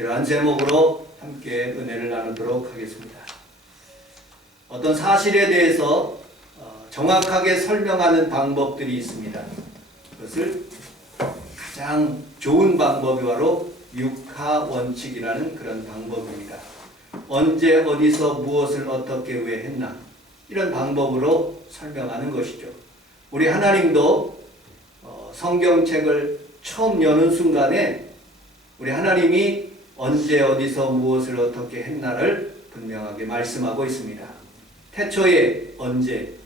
이러한 제목으로 함께 은혜를 나누도록 하겠습니다. 어떤 사실에 대해서 정확하게 설명하는 방법들이 있습니다. 그것을 가장 좋은 방법이 바로 육하 원칙이라는 그런 방법입니다. 언제 어디서 무엇을 어떻게 왜 했나 이런 방법으로 설명하는 것이죠. 우리 하나님도 성경책을 처음 여는 순간에 우리 하나님이 언제 어디서 무엇을 어떻게 했나를 분명하게 말씀하고 있습니다. 태초에 언제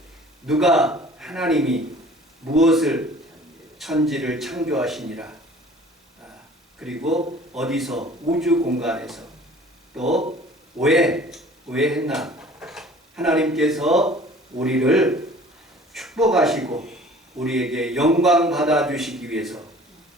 누가 하나님이 무엇을 천지를 창조하시니라, 그리고 어디서 우주 공간에서 또 왜 했나, 하나님께서 우리를 축복하시고 우리에게 영광 받아주시기 위해서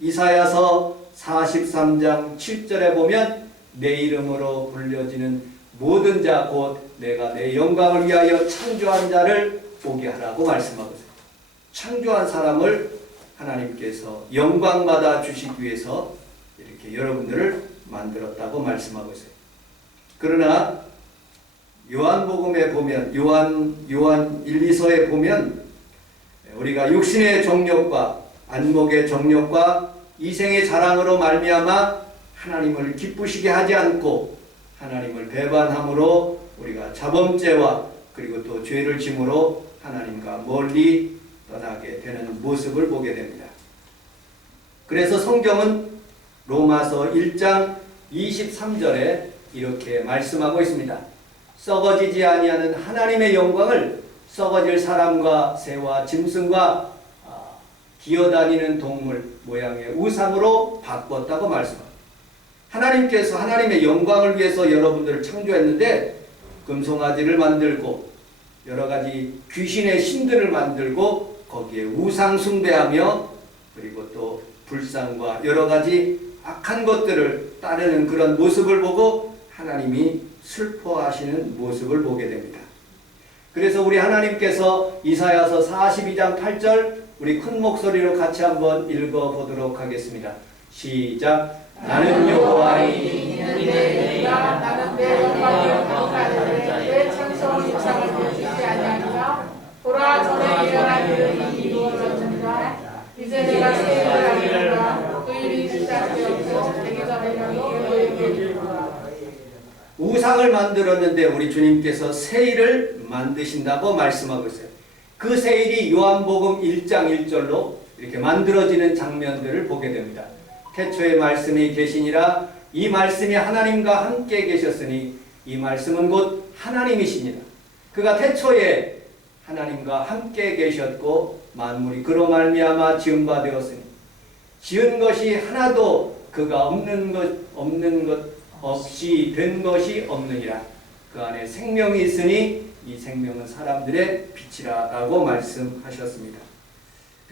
이사야서 43장 7절에 보면 내 이름으로 불려지는 모든 자 곧 내가 내 영광을 위하여 창조한 자를 보게 하라고 말씀하고 있어요. 창조한 사람을 하나님께서 영광 받아 주시기 위해서 이렇게 여러분들을 만들었다고 말씀하고 있어요. 그러나 요한복음에 보면 요한 1, 2서에 보면 우리가 육신의 정욕과 안목의 정욕과 이생의 자랑으로 말미암아 하나님을 기쁘시게 하지 않고 하나님을 배반함으로 우리가 자범죄와 그리고 또 죄를 짐으로 하나님과 멀리 떠나게 되는 모습을 보게 됩니다. 그래서 성경은 로마서 1장 23절에 이렇게 말씀하고 있습니다. 썩어지지 아니하는 하나님의 영광을 썩어질 사람과 새와 짐승과 기어다니는 동물 모양의 우상으로 바꿨다고 말씀합니다. 하나님께서 하나님의 영광을 위해서 여러분들을 창조했는데 금송아지를 만들고 여러가지 귀신의 신들을 만들고 거기에 우상 숭배하며 그리고 또 불상과 여러가지 악한 것들을 따르는 그런 모습을 보고 하나님이 슬퍼하시는 모습을 보게 됩니다. 그래서 우리 하나님께서 이사야서 42장 8절 우리 큰 목소리로 같이 한번 읽어보도록 하겠습니다. 시작. 나는 여호와이니 내가 나는 내 영광을 강가하되 내 찬송을 이상을 보이지 아니하리라. 보라 전에 예언한 일이 이루어졌느니라. 이제 내가 새 일을 하리라. 그 일이 시작되었고 되기 전에라도 너희에게 이르리라. 우상을 만들었는데 우리 주님께서 새 일을 만드신다고 말씀하고 있어요. 그 새 일이 요한복음 1장 1절로 이렇게 만들어지는 장면들을 보게 됩니다. 태초에 말씀이 계시니라. 이 말씀이 하나님과 함께 계셨으니 이 말씀은 곧 하나님이시니라. 그가 태초에 하나님과 함께 계셨고 만물이 그로 말미암아 지은 바 되었으니 지은 것이 하나도 그가 없는 것 없이 된 것이 없느니라. 그 안에 생명이 있으니 이 생명은 사람들의 빛이라 라고 말씀하셨습니다.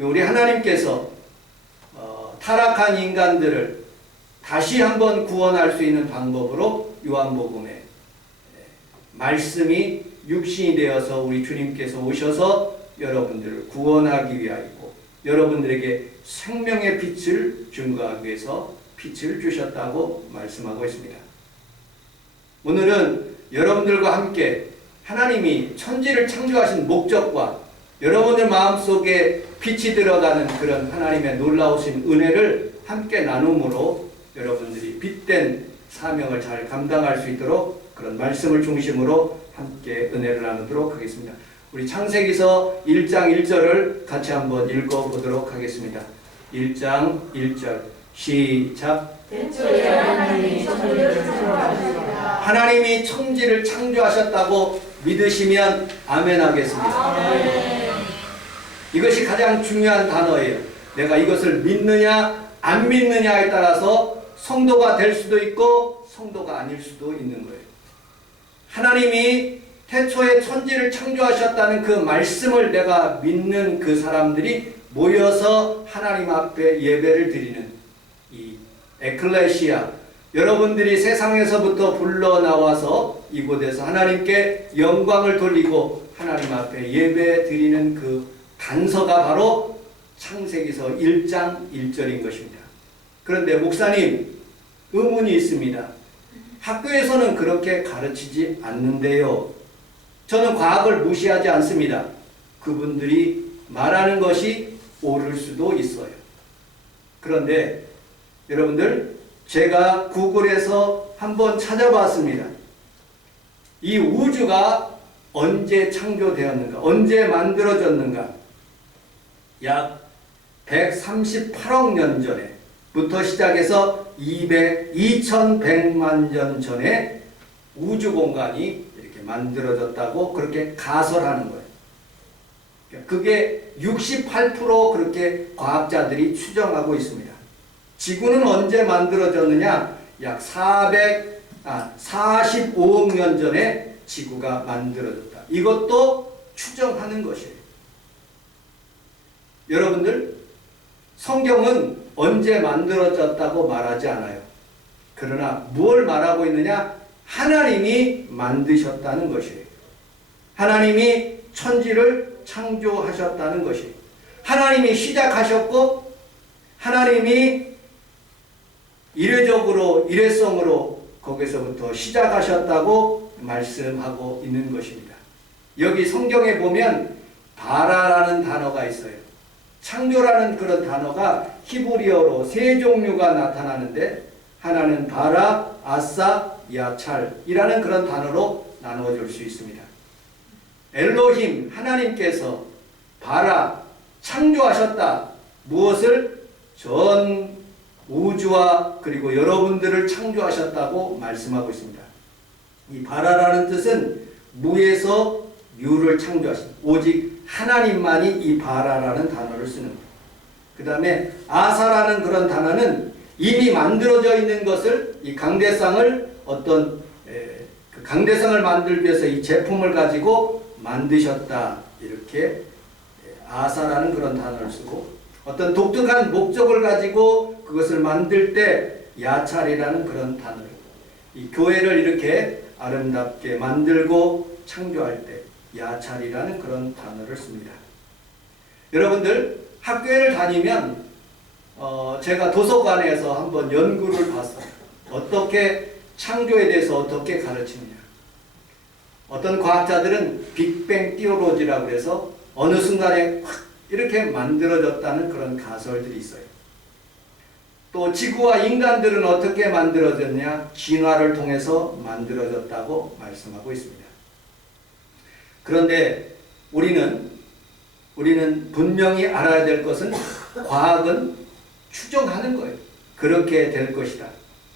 우리 하나님께서 타락한 인간들을 다시 한번 구원할 수 있는 방법으로 요한복음에 말씀이 육신이 되어서 우리 주님께서 오셔서 여러분들을 구원하기 위하여고 여러분들에게 생명의 빛을 증거하기 위해서 빛을 주셨다고 말씀하고 있습니다. 오늘은 여러분들과 함께 하나님이 천지를 창조하신 목적과 여러분들 마음속에 빛이 들어가는 그런 하나님의 놀라우신 은혜를 함께 나눔으로 여러분들이 빛된 사명을 잘 감당할 수 있도록 그런 말씀을 중심으로 함께 은혜를 나누도록 하겠습니다. 우리 창세기서 1장 1절을 같이 한번 읽어보도록 하겠습니다. 1장 1절 시작. 태초에 하나님이 천지를 창조하셨습니다. 하나님이 천지를 창조하셨다고 믿으시면 아멘 하겠습니다. 아멘. 이것이 가장 중요한 단어예요. 내가 이것을 믿느냐 안 믿느냐에 따라서 성도가 될 수도 있고 성도가 아닐 수도 있는 거예요. 하나님이 태초에 천지를 창조하셨다는 그 말씀을 내가 믿는 그 사람들이 모여서 하나님 앞에 예배를 드리는 이 에클레시아, 여러분들이 세상에서부터 불러 나와서 이곳에서 하나님께 영광을 돌리고 하나님 앞에 예배 드리는 그 단서가 바로 창세기서 1장 1절인 것입니다. 그런데 목사님, 의문이 있습니다. 학교에서는 그렇게 가르치지 않는데요. 저는 과학을 무시하지 않습니다. 그분들이 말하는 것이 옳을 수도 있어요. 그런데 여러분들, 제가 구글에서 한번 찾아봤습니다. 이 우주가 언제 창조되었는가, 언제 만들어졌는가? 약 138억 년 전에부터 시작해서 2100만 년 전에 우주 공간이 이렇게 만들어졌다고 그렇게 가설하는 거예요. 그게 68% 그렇게 과학자들이 추정하고 있습니다. 지구는 언제 만들어졌느냐? 약 45억 년 전에 지구가 만들어졌다. 이것도 추정하는 것이에요. 여러분들, 성경은 언제 만들어졌다고 말하지 않아요. 그러나 무엇을 말하고 있느냐? 하나님이 만드셨다는 것이에요. 하나님이 천지를 창조하셨다는 것이에요. 하나님이 시작하셨고 하나님이 이례적으로 이례성으로 거기서부터 시작하셨다고 말씀하고 있는 것입니다. 여기 성경에 보면 바라라는 단어가 있어요. 창조라는 그런 단어가 히브리어로 세 종류가 나타나는데 하나는 바라, 아사, 야찰이라는 그런 단어로 나누어질 수 있습니다. 엘로힘, 하나님께서 바라, 창조하셨다. 무엇을? 전 우주와 그리고 여러분들을 창조하셨다고 말씀하고 있습니다. 이 바라라는 뜻은 무에서 유를 창조하신, 오직 하나님만이 이 바라라는 단어를 쓰는 거예요. 그 다음에 아사라는 그런 단어는 이미 만들어져 있는 것을, 이 강대상을 어떤 그 강대상을 만들기 위해서 이 제품을 가지고 만드셨다. 이렇게 아사라는 그런 단어를 쓰고, 어떤 독특한 목적을 가지고 그것을 만들 때 야찰이라는 그런 단어를, 이 교회를 이렇게 아름답게 만들고 창조할 때 야찰이라는 그런 단어를 씁니다. 여러분들, 학교를 다니면 제가 도서관에서 한번 연구를 봤어요. 어떻게 창조에 대해서 어떻게 가르치느냐. 어떤 과학자들은 빅뱅 티오로지라고 해서 어느 순간에 확 이렇게 만들어졌다는 그런 가설들이 있어요. 또 지구와 인간들은 어떻게 만들어졌냐? 진화를 통해서 만들어졌다고 말씀하고 있습니다. 그런데 우리는 분명히 알아야 될 것은 과학은 추정하는 거예요. 그렇게 될 것이다.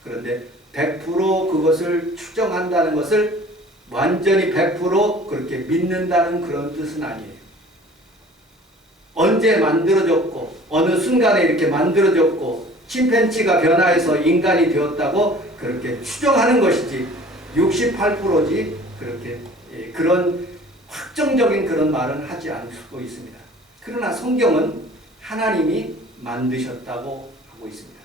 그런데 100% 그것을 추정한다는 것을 완전히 100% 그렇게 믿는다는 그런 뜻은 아니에요. 언제 만들어졌고 어느 순간에 이렇게 만들어졌고 침팬지가 변화해서 인간이 되었다고 그렇게 추정하는 것이지 68%지 그렇게 그런 확정적인 그런 말은 하지 않고 있습니다. 그러나 성경은 하나님이 만드셨다고 하고 있습니다.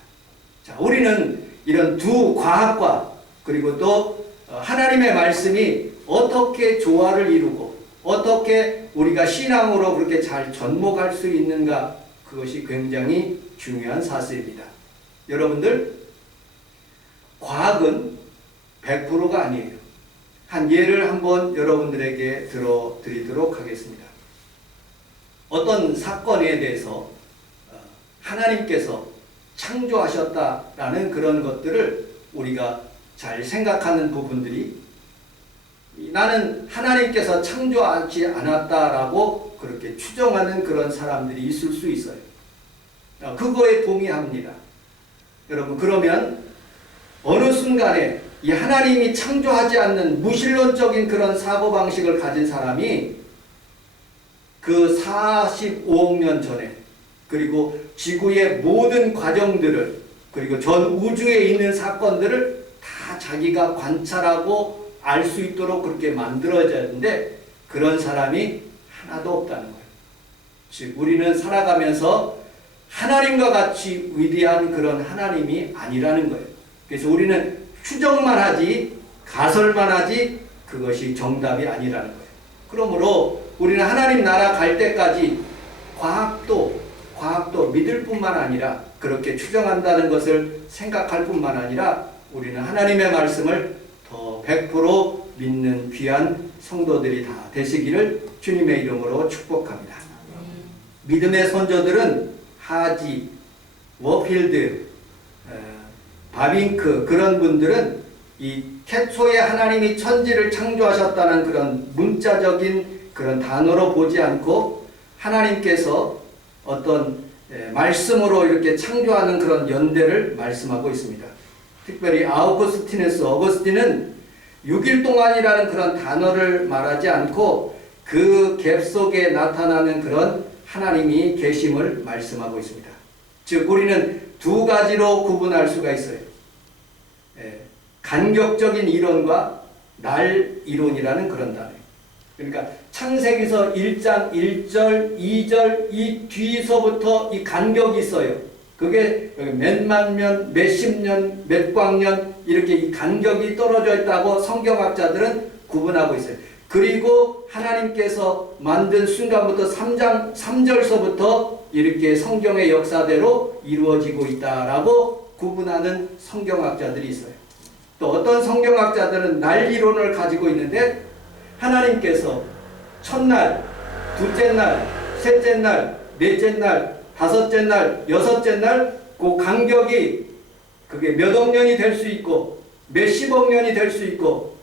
자, 우리는 이런 두 과학과 그리고 또 하나님의 말씀이 어떻게 조화를 이루고 어떻게 우리가 신앙으로 그렇게 잘 접목할 수 있는가, 그것이 굉장히 중요한 사실입니다. 여러분들, 과학은 100%가 아니에요. 한 예를 한번 여러분들에게 들어드리도록 하겠습니다. 어떤 사건에 대해서 하나님께서 창조하셨다라는 그런 것들을 우리가 잘 생각하는 부분들이, 나는 하나님께서 창조하지 않았다라고 그렇게 추정하는 그런 사람들이 있을 수 있어요. 그거에 동의합니다. 여러분, 그러면 어느 순간에 이 하나님이 창조하지 않는 무신론적인 그런 사고방식을 가진 사람이 그 45억 년 전에, 그리고 지구의 모든 과정들을, 그리고 전 우주에 있는 사건들을 다 자기가 관찰하고 알 수 있도록 그렇게 만들어졌는데 그런 사람이 하나도 없다는 거예요. 즉, 우리는 살아가면서 하나님과 같이 위대한 그런 하나님이 아니라는 거예요. 그래서 우리는 추정만 하지 가설만 하지 그것이 정답이 아니라는 거예요. 그러므로 우리는 하나님 나라 갈 때까지 과학도 믿을 뿐만 아니라 그렇게 추정한다는 것을 생각할 뿐만 아니라 우리는 하나님의 말씀을 더 100% 믿는 귀한 성도들이 다 되시기를 주님의 이름으로 축복합니다. 믿음의 선조들은 하지, 워필드, 바빙크 그런 분들은 이 태초에 하나님이 천지를 창조하셨다는 그런 문자적인 그런 단어로 보지 않고 하나님께서 어떤 말씀으로 이렇게 창조하는 그런 연대를 말씀하고 있습니다. 특별히 어거스틴은 6일 동안이라는 그런 단어를 말하지 않고 그 갭 속에 나타나는 그런 하나님이 계심을 말씀하고 있습니다. 즉 우리는 두 가지로 구분할 수가 있어요. 간격적인 이론과 날 이론이라는 그런 단어예요. 그러니까 창세기서 1장 1절, 2절 이 뒤서부터 이 간격이 있어요. 그게 몇만 년, 몇십 년, 몇 광년 이렇게 이 간격이 떨어져 있다고 성경학자들은 구분하고 있어요. 그리고 하나님께서 만든 순간부터 3장 3절서부터 이렇게 성경의 역사대로 이루어지고 있다라고 구분하는 성경학자들이 있어요. 또 어떤 성경학자들은 날 이론을 가지고 있는데 하나님께서 첫날, 둘째 날, 셋째 날, 넷째 날, 다섯째 날, 여섯째 날 그 간격이 그게 몇억 년이 될 수 있고 몇십억 년이 될 수 있고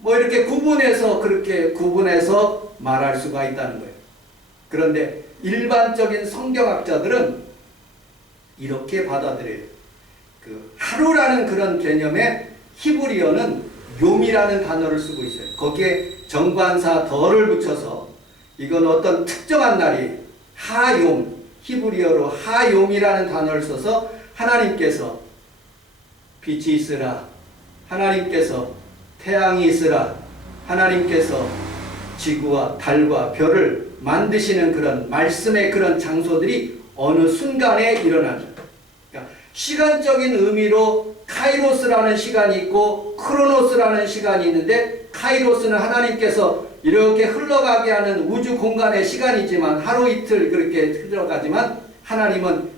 뭐 이렇게 그렇게 구분해서 말할 수가 있다는 거예요. 그런데 일반적인 성경학자들은 이렇게 받아들여요. 그 하루라는 그런 개념에 히브리어는 요미라는 단어를 쓰고 있어요. 거기에 정관사 덜을 붙여서 이건 어떤 특정한 날이 하욤, 히브리어로 하욤이라는 단어를 써서 하나님께서 빛이 있으라, 하나님께서 태양이 있으라, 하나님께서 지구와 달과 별을 만드시는 그런 말씀의 그런 장소들이 어느 순간에 일어나죠. 그러니까 시간적인 의미로 카이로스라는 시간이 있고 크로노스라는 시간이 있는데 카이로스는 하나님께서 이렇게 흘러가게 하는 우주 공간의 시간이지만 하루 이틀 그렇게 흘러가지만 하나님은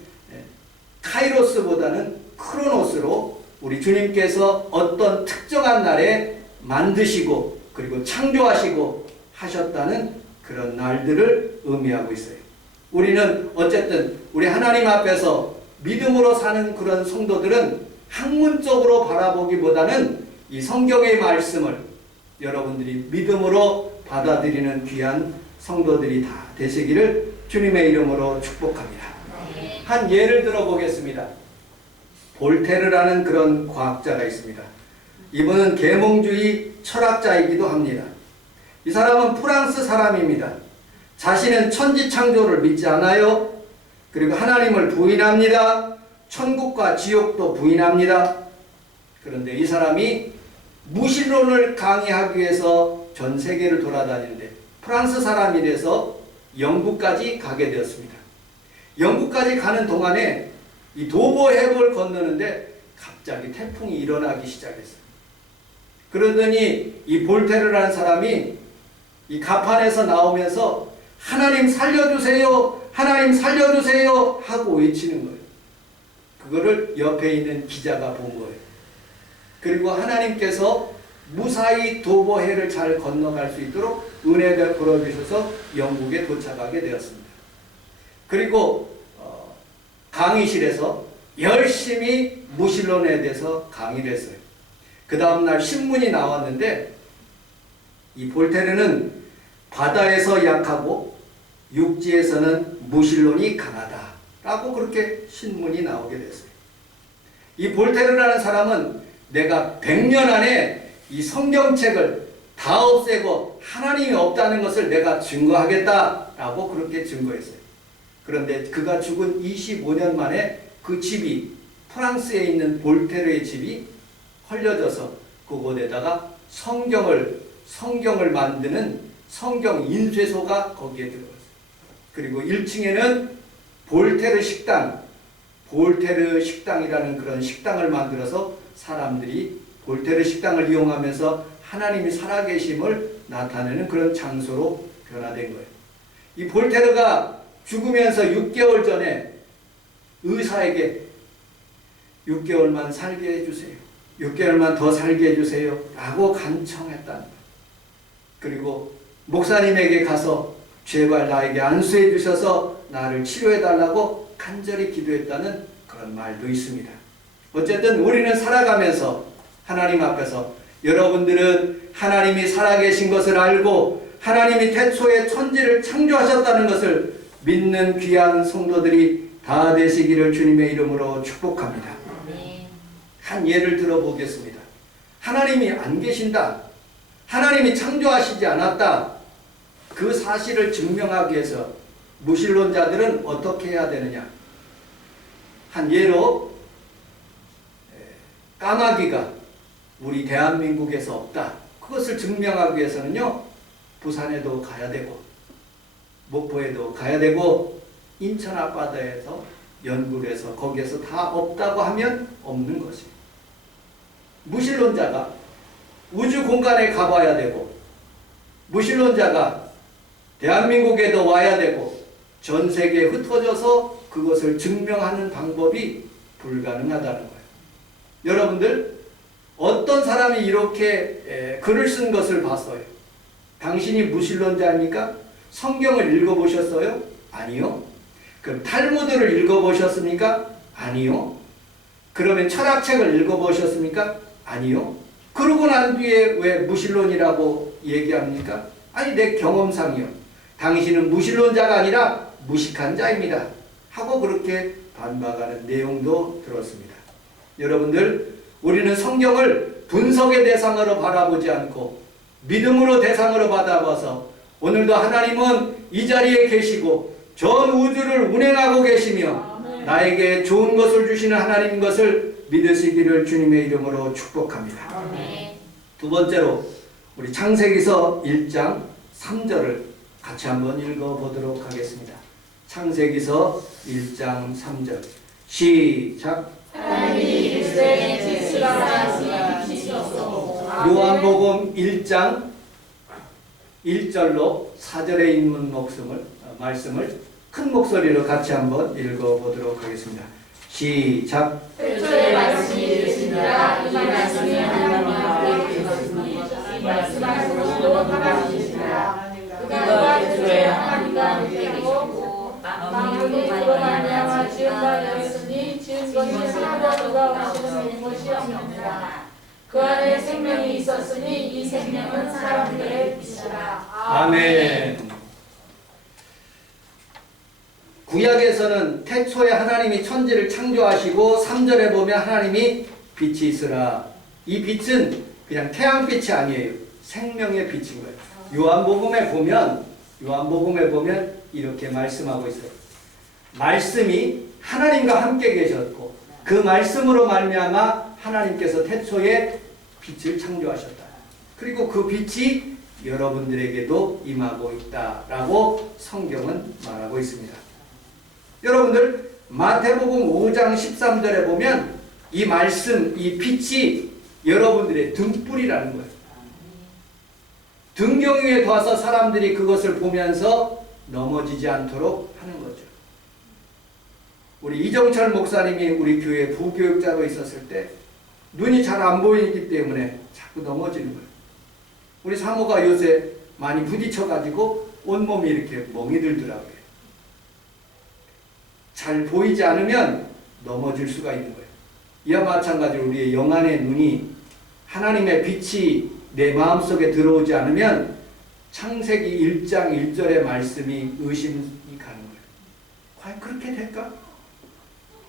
카이로스보다는 크로노스로 우리 주님께서 어떤 특정한 날에 만드시고 그리고 창조하시고 하셨다는 그런 날들을 의미하고 있어요. 우리는 어쨌든 우리 하나님 앞에서 믿음으로 사는 그런 성도들은 학문적으로 바라보기보다는 이 성경의 말씀을 여러분들이 믿음으로 받아들이는 귀한 성도들이 다 되시기를 주님의 이름으로 축복합니다. 한 예를 들어 보겠습니다. 볼테르라는 그런 과학자가 있습니다. 이분은 계몽주의 철학자이기도 합니다. 이 사람은 프랑스 사람입니다. 자신은 천지창조를 믿지 않아요. 그리고 하나님을 부인합니다. 천국과 지옥도 부인합니다. 그런데 이 사람이 무신론을 강의하기 위해서 전 세계를 돌아다니는데 프랑스 사람이 돼서 영국까지 가게 되었습니다. 영국까지 가는 동안에 이 도보 해협을 건너는데 갑자기 태풍이 일어나기 시작했어요. 그러더니 이 볼테르라는 사람이 이 가판에서 나오면서 하나님 살려주세요, 하나님 살려주세요 하고 외치는 거예요. 그거를 옆에 있는 기자가 본 거예요. 그리고 하나님께서 무사히 도보해를 잘 건너갈 수 있도록 은혜를 베풀어주셔서 영국에 도착하게 되었습니다. 그리고 강의실에서 열심히 무신론에 대해서 강의를 했어요. 그 다음날 신문이 나왔는데 이 볼테르는 바다에서 약하고 육지에서는 무신론이 강하다 라고 그렇게 신문이 나오게 됐어요. 이 볼테르라는 사람은 내가 100년 안에 이 성경책을 다 없애고 하나님이 없다는 것을 내가 증거하겠다라고 그렇게 증거했어요. 그런데 그가 죽은 25년 만에 그 집이 프랑스에 있는 볼테르의 집이 헐려져서 그곳에다가 성경을 만드는 성경 인쇄소가 거기에 들어갔어요. 그리고 1층에는 볼테르 식당이라는 그런 식당을 만들어서 사람들이 볼테르 식당을 이용하면서 하나님이 살아계심을 나타내는 그런 장소로 변화된 거예요. 이 볼테르가 죽으면서 6개월 전에 의사에게 6개월만 살게 해주세요. 6개월만 더 살게 해주세요. 라고 간청했다는 거예요. 그리고 목사님에게 가서 제발 나에게 안수해 주셔서 나를 치료해 달라고 간절히 기도했다는 그런 말도 있습니다. 어쨌든 우리는 살아가면서 하나님 앞에서 여러분들은 하나님이 살아계신 것을 알고 하나님이 태초에 천지를 창조하셨다는 것을 믿는 귀한 성도들이 다 되시기를 주님의 이름으로 축복합니다. 한 예를 들어보겠습니다. 하나님이 안 계신다. 하나님이 창조하시지 않았다. 그 사실을 증명하기 위해서 무신론자들은 어떻게 해야 되느냐. 한 예로 까마귀가 우리 대한민국에서 없다. 그것을 증명하기 위해서는요. 부산에도 가야 되고 목포에도 가야 되고 인천 앞바다에서 연구를 해서 거기에서 다 없다고 하면 없는 것입니다. 무신론자가 우주 공간에 가봐야 되고 무신론자가 대한민국에도 와야 되고 전 세계에 흩어져서 그것을 증명하는 방법이 불가능하다는 거예요. 여러분들 어떤 사람이 이렇게 글을 쓴 것을 봤어요? 당신이 무신론자입니까? 성경을 읽어보셨어요? 아니요. 그럼 탈무드를 읽어보셨습니까? 아니요. 그러면 철학책을 읽어보셨습니까? 아니요. 그러고 난 뒤에 왜 무신론이라고 얘기합니까? 아니 내 경험상이요. 당신은 무신론자가 아니라 무식한 자입니다. 하고 그렇게 반박하는 내용도 들었습니다. 여러분들 우리는 성경을 분석의 대상으로 바라보지 않고 믿음으로 대상으로 받아봐서 오늘도 하나님은 이 자리에 계시고 전 우주를 운행하고 계시며 나에게 좋은 것을 주시는 하나님인 것을 믿으시기를 주님의 이름으로 축복합니다. 두 번째로 우리 창세기서 1장 3절을 같이 한번 읽어보도록 하겠습니다. 창세기서 1장 3절 시작. 하나님이 일생의 지시가 지키셨소. 요한복음 1장 1절로 4절에 있는 말씀을 큰 목소리로 같이 한번 읽어보도록 하겠습니다. 시작. 태초에 말씀이 계시니라. 이 말씀이 하나님과 계셨으니 이 말씀 안에서도 하나님이시니라. 그가 태초에 하나님과 계시고 만물이 그로 말미암아 지은 바 되었으니 지은 것이 하나도 그가 없이는 것이 없느니라. 그 안에 생명이 있었으니 이 생명은 사람들의 빛이라. 아멘. 구약에서는 태초에 하나님이 천지를 창조하시고 3절에 보면 하나님이 빛이 있으라. 이 빛은 그냥 태양빛이 아니에요. 생명의 빛인 거예요. 요한복음에 보면 이렇게 말씀하고 있어요. 말씀이 하나님과 함께 계셨고 그 말씀으로 말미암아 하나님께서 태초에 빛을 창조하셨다. 그리고 그 빛이 여러분들에게도 임하고 있다라고 성경은 말하고 있습니다. 여러분들 마태복음 5장 13절에 보면 이 말씀, 이 빛이 여러분들의 등불이라는 거예요. 등경 위에 둬서 사람들이 그것을 보면서 넘어지지 않도록 하는 거죠. 우리 이정철 목사님이 우리 교회 부교육자로 있었을 때 눈이 잘 안 보이기 때문에 자꾸 넘어지는 거예요. 우리 사모가 요새 많이 부딪혀가지고 온몸이 이렇게 멍이 들더라고요. 잘 보이지 않으면 넘어질 수가 있는 거예요. 이와 마찬가지로 우리의 영안의 눈이 하나님의 빛이 내 마음속에 들어오지 않으면 창세기 1장 1절의 말씀이 의심이 가는 거예요. 과연 그렇게 될까?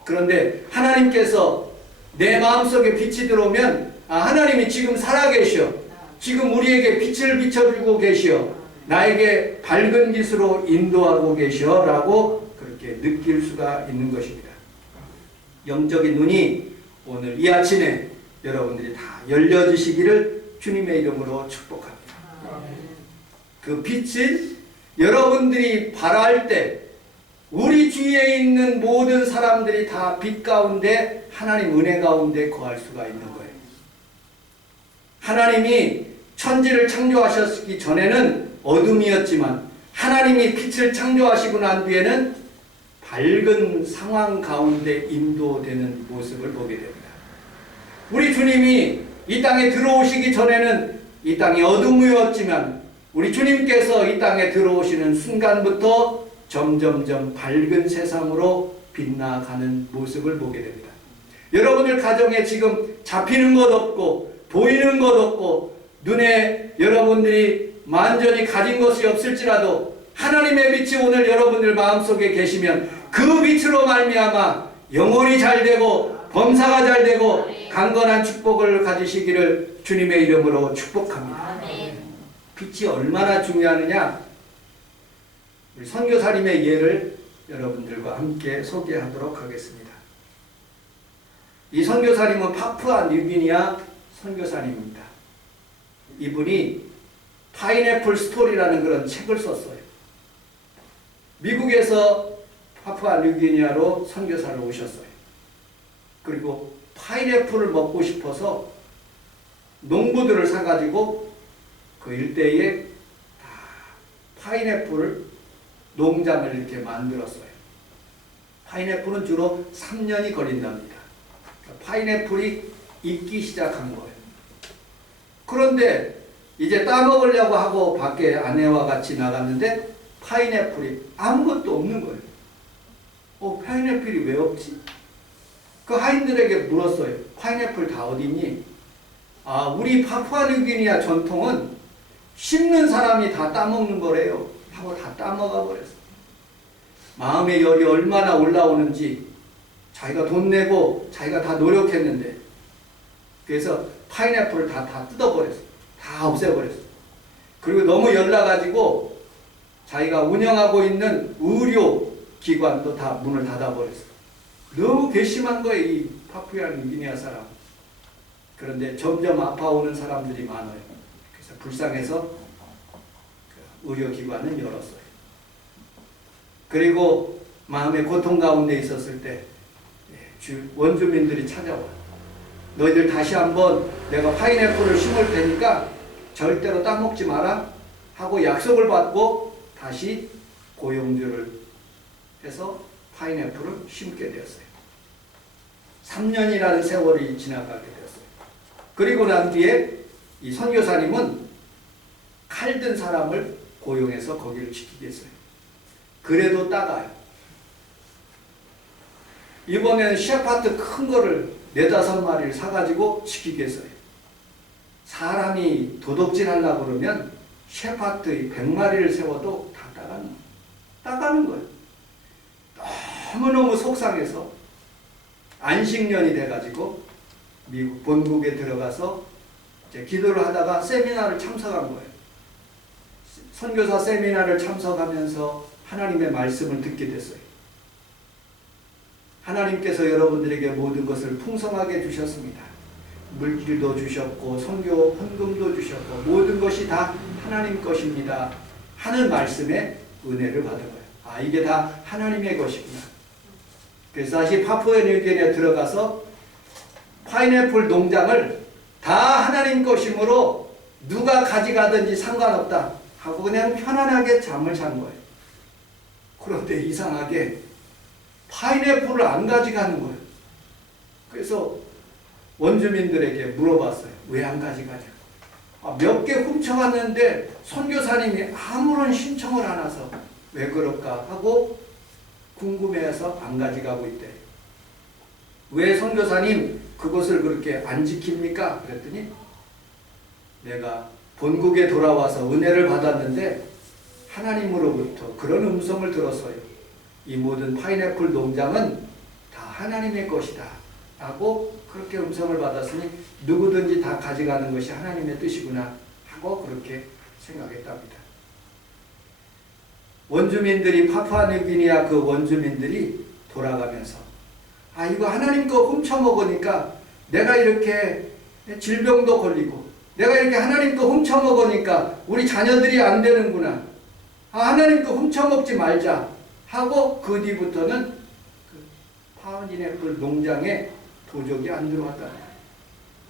그런데 하나님께서 내 마음속에 빛이 들어오면 하나님이 지금 살아계셔. 지금 우리에게 빛을 비춰주고 계시오. 나에게 밝은 빛으로 인도하고 계시오. 라고 그렇게 느낄 수가 있는 것입니다. 영적인 눈이 오늘 이 아침에 여러분들이 다 열려지시기를 주님의 이름으로 축복합니다. 그 빛을 여러분들이 바라할 때 우리 주위에 있는 모든 사람들이 다 빛 가운데 하나님 은혜 가운데 거할 수가 있는 거예요. 하나님이 천지를 창조하셨기 전에는 어둠이었지만 하나님이 빛을 창조하시고 난 뒤에는 밝은 상황 가운데 인도되는 모습을 보게 됩니다. 우리 주님이 이 땅에 들어오시기 전에는 이 땅이 어둠이었지만 우리 주님께서 이 땅에 들어오시는 순간부터 점점점 밝은 세상으로 빛나가는 모습을 보게 됩니다. 여러분들 가정에 지금 잡히는 것 없고 보이는 것 없고 눈에 여러분들이 완전히 가진 것이 없을지라도 하나님의 빛이 오늘 여러분들 마음속에 계시면 그 빛으로 말미암아 영혼이 잘 되고 범사가 잘 되고 강건한 축복을 가지시기를 주님의 이름으로 축복합니다. 빛이 얼마나 중요하느냐, 우리 선교사님의 예를 여러분들과 함께 소개하도록 하겠습니다. 이 선교사님은 파푸아 뉴기니아 선교사님입니다. 이분이 파인애플 스토리라는 그런 책을 썼어요. 미국에서 파푸아 뉴기니아로 선교사를 오셨어요. 그리고 파인애플을 먹고 싶어서 농부들을 사가지고 그 일대에 파인애플 농장을 이렇게 만들었어요. 파인애플은 주로 3년이 걸린답니다. 파인애플이 익기 시작한 거예요. 그런데 이제 따먹으려고 하고 밖에 아내와 같이 나갔는데 파인애플이 아무것도 없는 거예요. 파인애플이 왜 없지? 그 하인들에게 물었어요. 파인애플 다 어디 있니? 우리 파푸아뉴기니아 전통은 씹는 사람이 다 따먹는 거래요. 하고 다 따먹어 버렸어요. 마음의 열이 얼마나 올라오는지, 자기가 돈 내고 자기가 다 노력했는데, 그래서 파인애플을 다 뜯어버렸어요. 다 없애버렸어요. 그리고 너무 열나가지고 자기가 운영하고 있는 의료기관도 다 문을 닫아버렸어요. 너무 괘씸한 거예요, 이 파푸아뉴기니아 사람. 그런데 점점 아파오는 사람들이 많아요. 그래서 불쌍해서 의료기관을 열었어요. 그리고 마음의 고통 가운데 있었을 때 원주민들이 찾아와요. 너희들 다시 한번 내가 파인애플을 심을 테니까 절대로 따먹지 마라 하고 약속을 받고 다시 고용주를 해서 파인애플을 심게 되었어요. 3년이라는 세월이 지나가게 되었어요. 그리고 난 뒤에 이 선교사님은 칼든 사람을 고용해서 거기를 지키게 했어요. 그래도 따가요. 이번에는 셰파트 큰 거를 4-5마리를 사가지고 지키게 했어요. 사람이 도둑질 하려고 그러면 셰파트 100마리를 세워도 다 따가는 거예요. 너무너무 속상해서 안식년이 돼가지고 미국 본국에 들어가서 이제 기도를 하다가 세미나를 참석한 거예요. 선교사 세미나를 참석하면서 하나님의 말씀을 듣게 됐어요. 하나님께서 여러분들에게 모든 것을 풍성하게 주셨습니다. 물질도 주셨고 선교 헌금도 주셨고 모든 것이 다 하나님 것입니다 하는 말씀에 은혜를 받은 거예요. 이게 다 하나님의 것이구나. 그래서 다시 파푸아뉴기니아에 들어가서 파인애플 농장을 다 하나님 것이므로 누가 가져가든지 상관없다 하고 그냥 편안하게 잠을 잔 거예요. 그런데 이상하게 파인애플을 안 가져가는 거예요. 그래서 원주민들에게 물어봤어요. 왜 안 가져가냐고. 몇 개 훔쳐갔는데 선교사님이 아무런 신청을 안 해서 왜 그럴까 하고 궁금해서 안 가져가고 있대. 왜 선교사님 그것을 그렇게 안 지킵니까? 그랬더니 내가 본국에 돌아와서 은혜를 받았는데 하나님으로부터 그런 음성을 들었어요. 이 모든 파인애플 농장은 다 하나님의 것이다 하고 그렇게 음성을 받았으니 누구든지 다 가져가는 것이 하나님의 뜻이구나 하고 그렇게 생각했답니다. 원주민들이 파푸아뉴기니아 그 원주민들이 돌아가면서 이거 하나님 거 훔쳐먹으니까 내가 이렇게 질병도 걸리고 내가 이렇게 하나님 거 훔쳐먹으니까 우리 자녀들이 안 되는구나. 하나님 거 훔쳐먹지 말자 하고 그 뒤부터는 그 파인애플 농장에 도적이 안 들어왔다.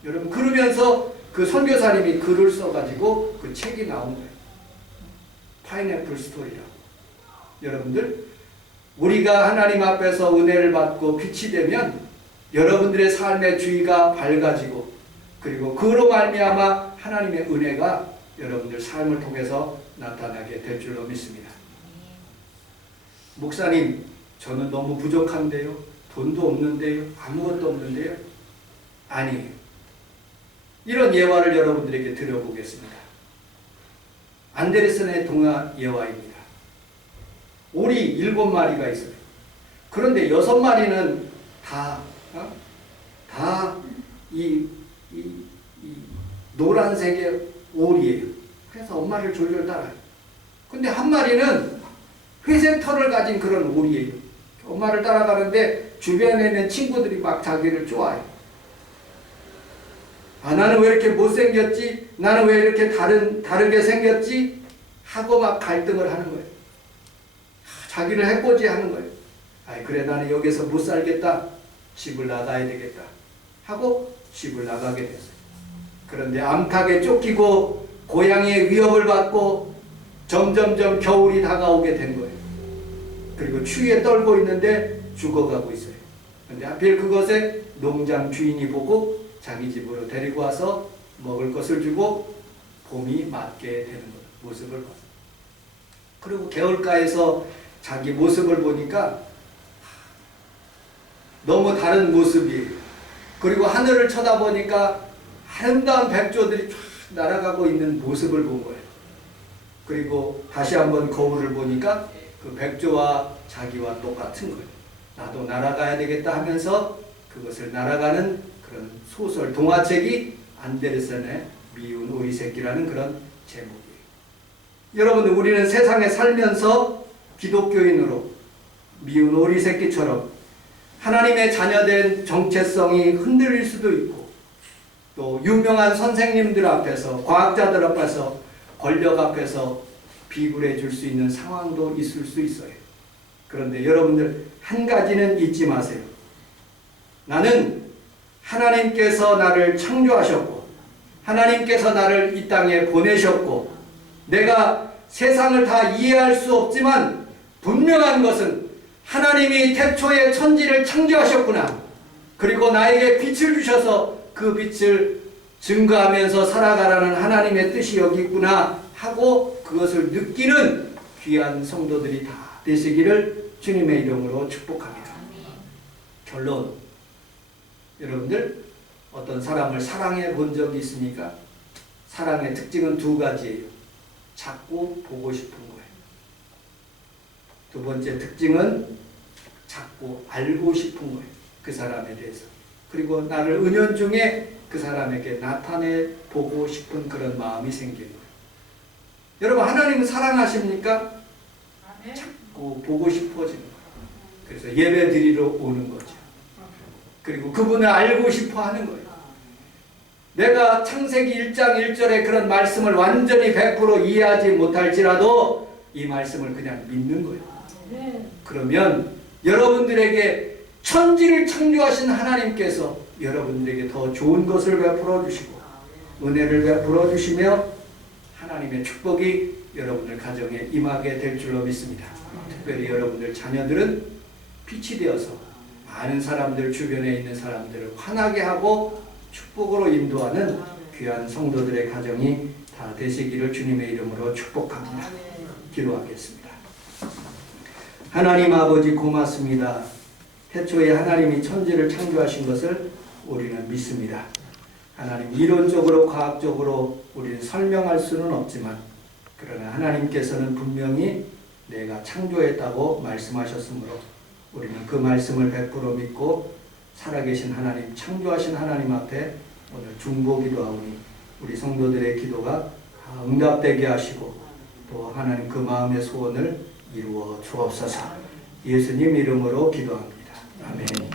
여러분 그러면서 그 선교사님이 글을 써가지고 그 책이 나온 거예요. 파인애플 스토리라고. 여러분들 우리가 하나님 앞에서 은혜를 받고 빛이 되면 여러분들의 삶의 주의가 밝아지고 그리고 그로 말미암아 하나님의 은혜가 여러분들 삶을 통해서 나타나게 될 줄로 믿습니다. 목사님, 저는 너무 부족한데요. 돈도 없는데요. 아무것도 없는데요. 아니에요. 이런 예화를 여러분들에게 드려보겠습니다. 안데르센의 동화 예화입니다. 오리 7마리가 있어요. 그런데 6마리는 다 노란색의 오리예요. 그래서 엄마를 졸졸 따라요. 근데 한 마리는 회색 털을 가진 그런 오리예요. 엄마를 따라가는데 주변에 있는 친구들이 막 자기를 좋아해요. 아, 나는 왜 이렇게 못생겼지? 나는 왜 이렇게 다르게 생겼지? 하고 막 갈등을 하는 거예요. 자기를 해코지 하는 거예요. 아, 그래 나는 여기서 못 살겠다. 집을 나가야 되겠다. 하고 집을 나가게 됐어요. 그런데 암탉에 쫓기고 고양이의 위협을 받고 점점점 겨울이 다가오게 된 거예요. 그리고 추위에 떨고 있는데 죽어가고 있어요. 그런데 하필 그것에 농장 주인이 보고 자기 집으로 데리고 와서 먹을 것을 주고 봄이 맞게 되는 모습을 봤어요. 그리고 개울가에서 자기 모습을 보니까 너무 다른 모습이에요. 그리고 하늘을 쳐다보니까 아름다운 백조들이 쫙 날아가고 있는 모습을 본 거예요. 그리고 다시 한번 거울을 보니까 그 백조와 자기와 똑같은 거예요. 나도 날아가야 되겠다 하면서 그것을 날아가는 그런 소설, 동화책이 안데르센의 미운 오리 새끼라는 그런 제목이에요. 여러분, 우리는 세상에 살면서 기독교인으로 미운 오리 새끼처럼 하나님의 자녀된 정체성이 흔들릴 수도 있고 또 유명한 선생님들 앞에서 과학자들 앞에서 권력 앞에서 비굴해 줄 수 있는 상황도 있을 수 있어요. 그런데 여러분들 한 가지는 잊지 마세요. 나는 하나님께서 나를 창조하셨고 하나님께서 나를 이 땅에 보내셨고 내가 세상을 다 이해할 수 없지만 분명한 것은 하나님이 태초에 천지를 창조하셨구나. 그리고 나에게 빛을 주셔서 그 빛을 증거하면서 살아가라는 하나님의 뜻이 여기 있구나 하고 그것을 느끼는 귀한 성도들이 다 되시기를 주님의 이름으로 축복합니다. 결론, 여러분들 어떤 사람을 사랑해 본 적이 있습니까? 사랑의 특징은 2가지예요. 자꾸 보고 싶은 거예요. 2번째 특징은 자꾸 알고 싶은 거예요. 그 사람에 대해서. 그리고 나를 은연중에 그 사람에게 나타내 보고 싶은 그런 마음이 생기는 거예요. 여러분, 하나님은 사랑하십니까? 자꾸 보고 싶어지는 거예요. 그래서 예배 드리러 오는 거죠. 그리고 그분을 알고 싶어 하는 거예요. 내가 창세기 1장 1절의 그런 말씀을 완전히 100% 이해하지 못할지라도 이 말씀을 그냥 믿는 거예요. 그러면 여러분들에게 천지를 창조하신 하나님께서 여러분들에게 더 좋은 것을 베풀어 주시고 은혜를 베풀어 주시며 하나님의 축복이 여러분들 가정에 임하게 될 줄로 믿습니다. 특별히 여러분들 자녀들은 빛이 되어서 많은 사람들, 주변에 있는 사람들을 환하게 하고 축복으로 인도하는 귀한 성도들의 가정이 다 되시기를 주님의 이름으로 축복합니다. 기도하겠습니다. 하나님 아버지 고맙습니다. 태초에 하나님이 천지를 창조하신 것을 우리는 믿습니다. 하나님, 이론적으로 과학적으로 우리는 설명할 수는 없지만 그러나 하나님께서는 분명히 내가 창조했다고 말씀하셨으므로 우리는 그 말씀을 100% 믿고 살아계신 하나님, 창조하신 하나님 앞에 오늘 중보기도 하오니 우리 성도들의 기도가 응답되게 하시고 또 하나님 그 마음의 소원을 이루어 주옵소서. 예수님 이름으로 기도합니다. 아멘.